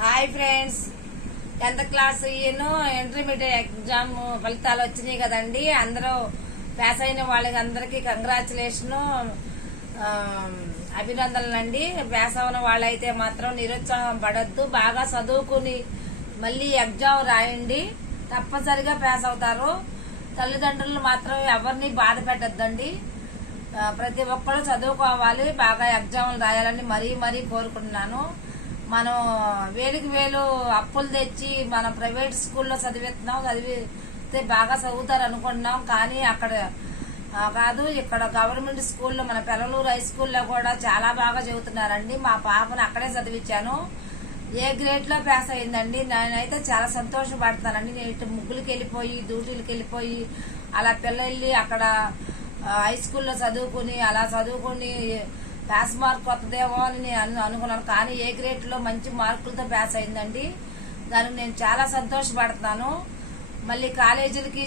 Hi friends, 10th class intermediate exam ఫలితాలు వచ్చినాయి కదండి. అందరూ పాస్ అయిన వాళ్ళకి అందరికీ కంగ్రాచులేషన్, అభినందనలండి. పాస్ అయిన వాళ్ళైతే మాత్రం నిరుత్సాహం పడద్దు, బాగా చదువుకుని మళ్ళీ ఎగ్జామ్ రాయండి, తప్పనిసరిగా పాస్ అవుతారు. తల్లిదండ్రులు మాత్రం ఎవరిని బాధ పెట్టద్దండి. ప్రతి ఒక్కరు చదువుకోవాలి, బాగా ఎగ్జామ్లు రాయాలని మరీ కోరుకుంటున్నాను. మనం వేలకు వేలు అప్పులు తెచ్చి మనం ప్రైవేట్ స్కూల్లో చదివిస్తున్నాం, చదివితే బాగా చదువుతారు అనుకుంటున్నాం. కానీ అక్కడ కాదు, ఇక్కడ గవర్నమెంట్ స్కూల్లో మన పెరలూరు హై స్కూల్లో కూడా చాలా బాగా చదువుతున్నారండి. మా పాపను అక్కడే చదివించాను, ఏ గ్రేడ్ లో పాస్ అయిందండి. నేనైతే చాలా సంతోషపడతానండి. నేను ముగ్గులకి వెళ్ళిపోయి డ్యూటీలకు వెళ్ళిపోయి అలా పిల్లల్ని అక్కడ హై స్కూల్లో చదువుకుని అలా చదువుకుని పాస్ మార్క్ వస్తుందేమో అని నేను అనుకున్నాను. కానీ ఏ గ్రేడ్ లో మంచి మార్కులతో పాస్ అయిందండి. దానికి నేను చాలా సంతోషపడుతున్నాను. మళ్ళీ కాలేజీలకి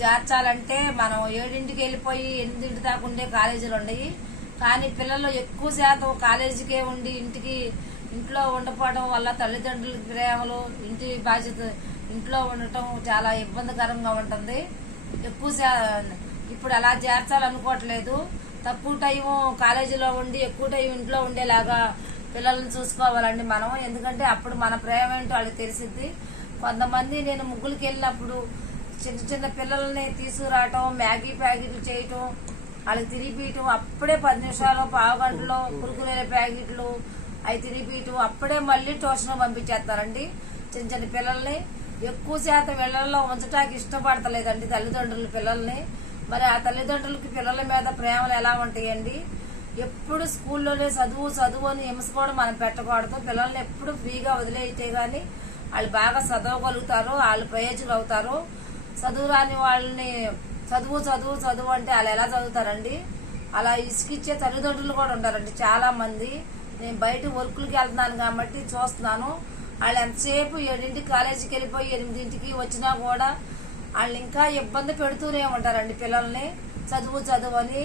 చేర్చాలంటే మనం 7ంటికి వెళ్ళిపోయి 8 దాకా ఉండే కాలేజీలు ఉన్నాయి. కానీ పిల్లలు ఎక్కువ శాతం కాలేజీకే ఉండి ఇంట్లో ఉండకపోవడం వల్ల తల్లిదండ్రుల ప్రేమలు, ఇంటి బాధ్యత ఇంట్లో ఉండటం చాలా ఇబ్బందికరంగా ఉంటుంది. ఇప్పుడు అలా చేర్చాలనుకోవట్లేదు. తక్కువ టైం కాలేజీలో ఉండి ఎక్కువ టైం ఇంట్లో ఉండేలాగా పిల్లల్ని చూసుకోవాలండి మనం. ఎందుకంటే అప్పుడు మన ప్రేమ ఏంటో వాళ్ళకి తెలిసిద్ది. కొంతమంది నేను ముగ్గులకి వెళ్ళినప్పుడు చిన్న పిల్లల్ని తీసుకురావటం, మ్యాగీ ప్యాకెట్లు చేయటం, వాళ్ళకి తిరిగిపీయటం, అప్పుడే 10 నిమిషాలు పావు గంటలో కురుకురే ప్యాకెట్లు అవి తిరిగిపీయటం, అప్పుడే మళ్ళీ ట్యూషన్ పంపించేస్తారండి. చిన్న పిల్లల్ని ఎక్కువ శాతం ఇళ్లలో ఉంచటానికి ఇష్టపడతలేదండి తల్లిదండ్రులు పిల్లల్ని. మరి ఆ తల్లిదండ్రులకి పిల్లల మీద ప్రేమలు ఎలా ఉంటాయండి? ఎప్పుడు స్కూల్లోనే చదువు అని హింస మనం పెట్టకూడదు. పిల్లల్ని ఎప్పుడు ఫ్రీగా వదిలేయితే గాని వాళ్ళు బాగా చదవగలుగుతారు, వాళ్ళు ప్రయోజకులు అవుతారు. చదువు రాని వాళ్ళని చదువు అంటే వాళ్ళు ఎలా చదువుతారండి? అలా ఇసుకిచ్చే తల్లిదండ్రులు కూడా ఉంటారండి చాలా మంది. నేను బయట వర్కులకి వెళ్తున్నాను కాబట్టి చూస్తున్నాను. వాళ్ళు ఎంతసేపు 7ంటికి కాలేజీకి వెళ్ళిపోయి 8ంటికి వచ్చినా కూడా వాళ్ళు ఇంకా ఇబ్బంది పెడుతూనే ఉంటారండి పిల్లల్ని. చదువు అని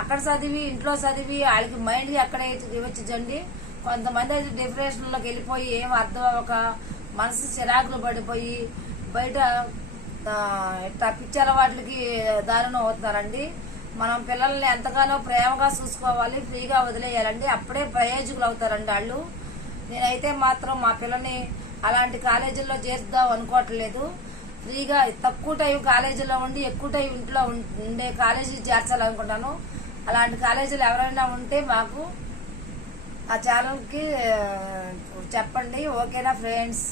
అక్కడ చదివి ఇంట్లో చదివి వాళ్ళకి మైండ్ అక్కడే వచ్చిందండి. కొంతమంది అయితే డిప్రెషన్లోకి వెళ్ళిపోయి ఏం అర్థం అవ్వక మనసు చిరాకులు పడిపోయి బయట ఇట్లా పిచ్చి అలవాట్లకి దారుణం అవుతున్నారండి. మనం పిల్లల్ని ఎంతగానో ప్రేమగా చూసుకోవాలి, ఫ్రీగా వదిలేయాలండి, అప్పుడే ప్రయోజకులు అవుతారండి వాళ్ళు. నేనైతే మాత్రం మా పిల్లని అలాంటి కాలేజీల్లో చేర్చుదాం అనుకోవట్లేదు. ఫ్రీగా తక్కువ టైం కాలేజీలో ఉండి ఎక్కువ టైం ఇంట్లో ఉండే కాలేజీ చేర్చాలనుకుంటాను. అలాంటి కాలేజీలు ఎవరైనా ఉంటే మాకు ఆ ఛానల్కి చెప్పండి. ఓకేనా ఫ్రెండ్స్?